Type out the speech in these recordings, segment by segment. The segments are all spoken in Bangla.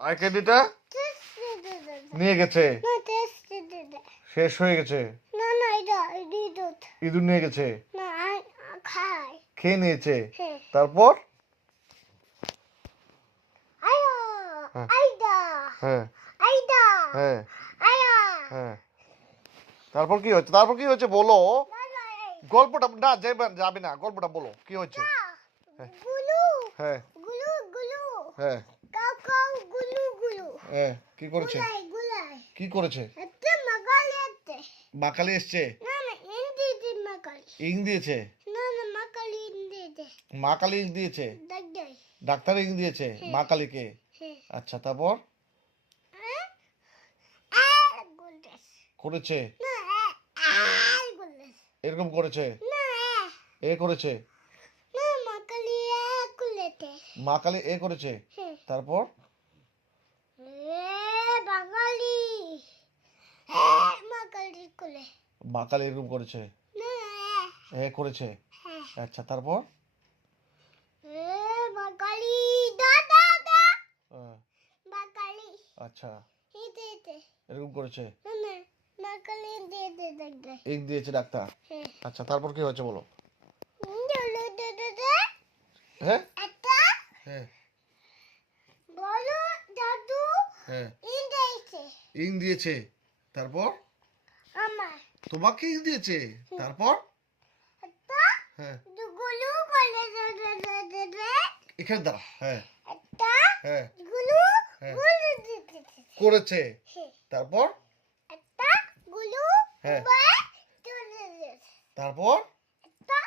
আই ক্যান্ডিটা নিয়ে গেছে, শেষ হয়ে গেছে। না না এটা ইঁদুর ইঁদুর নিয়ে গেছে, না খায় খেয়ে নিয়েছে। হ্যাঁ তারপর আয়া হ্যাঁ আইডা হ্যাঁ আইডা হ্যাঁ আয়া হ্যাঁ। তারপর কি হচ্ছে, তারপর কি হচ্ছে বলো। গল্পটা না যাবে না, গল্পটা বলো কি হচ্ছে। হ্যাঁ গুলু হ্যাঁ গুলু গুলু হ্যাঁ কাউ কাউ গুলু গুলু হ্যাঁ। কি করেছে, গুলাই গুলাই কি করেছে? এতে মাগালি এতে মাকালি এসছে, না না ইন্দি দি মাগালি ইং দিয়েছে। না না মাগালি ইন্দি দে মা কালী ইং দিয়েছে, দেখ দে ডাক্তার ইং দিয়েছে মা কালীকে। হ্যাঁ আচ্ছা তারপর গুলদেস করেছে, না গুলদেস এরকম করেছে, না এ করেছে, না মাগালি কুলেতে মা কালী এ করেছে। হ্যাঁ তারপর বাঙালি মাগালি কুলে মা কালী এরকম করেছে, না এ করেছে। হ্যাঁ আচ্ছা তারপর বাঙালি দাদা দা হ্যাঁ, বাঙালি আচ্ছা ইতে ইতে এরকম করেছে, না না বাঙালি দে দে দেখ দে ইং দিয়েছে ডাক্তার। হ্যাঁ আচ্ছা তারপর কি হয়েছে বলো। দে দে দে দে হ্যাঁ এটা হ্যাঁ বলো দাদু হ্যাঁ ইন্দেছে ইং দিয়েছে। তারপর আমার তোমাকে ইং দিয়েছে। তারপর এটা হ্যাঁ গুলু বলে দে দে দে দে দে এখানে দাঁড়া। হ্যাঁ এটা হ্যাঁ গুলু হ্যাঁ গুলু দে দে দে করেছে। হ্যাঁ তারপর এটা গুলু হ্যাঁ বাই দে দে দে তারপর এটা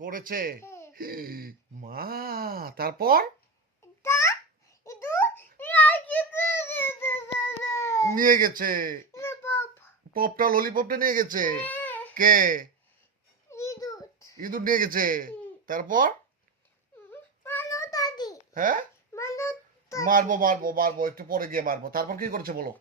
করেছে মা। তারপর এটা ইদু নিয়ে গেছে, পপটা ললিপপটা নিয়ে গেছে। কে? ইদুর ইঁদুর নিয়ে গেছে। তারপর মানো দাদি হ্যাঁ মানো মারবো মারবো মারবো, একটু পরে গিয়ে মারবো। তারপর কি করেছে বলো।